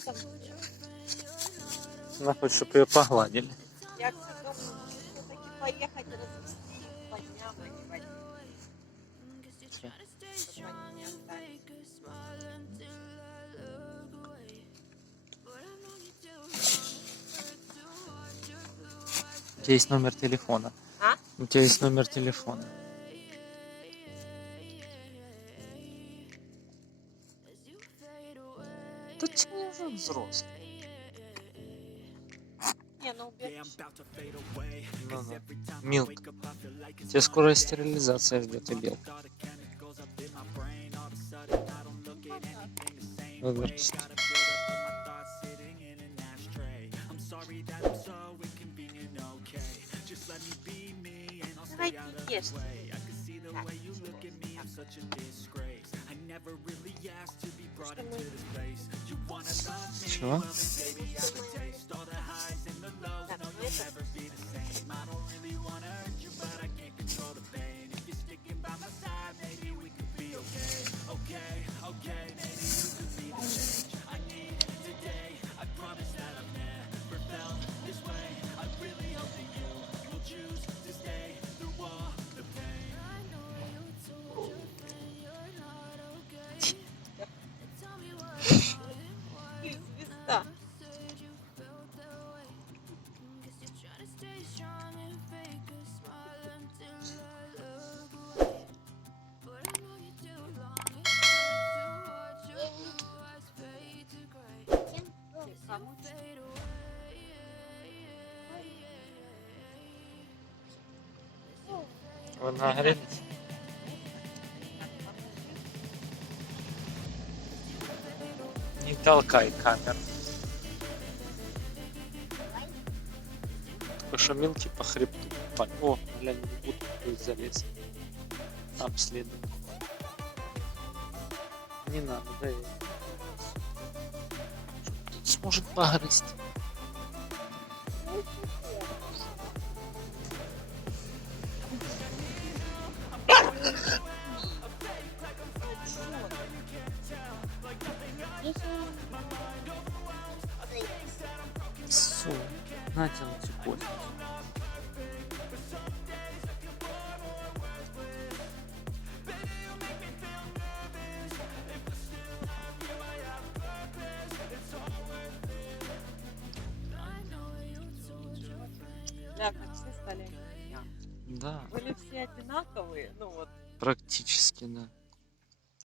ты там? Она хочет, чтобы ее погладили. Я все думаю, все-таки поехать развести их по дням, а не в один день, чтобы они не остались. У тебя есть номер телефона. А? У тебя есть номер телефона. Тут не уже взрослый. Не, ну уберешь. Ну да. Милк. Тебе скоро стерилизация ждет и белка. Вырастет. Давайте ешьте. Чего? Звезда. Вы нагрелись? Не толкай камеру. Только что Милки по хребту. О, глянь, в будку залез. Там следует. Не надо, да я. Тут сможет погрызть. Су, натянуть кость. Да, как все стали. Да, Были все одинаковые, ну вот. практически, да.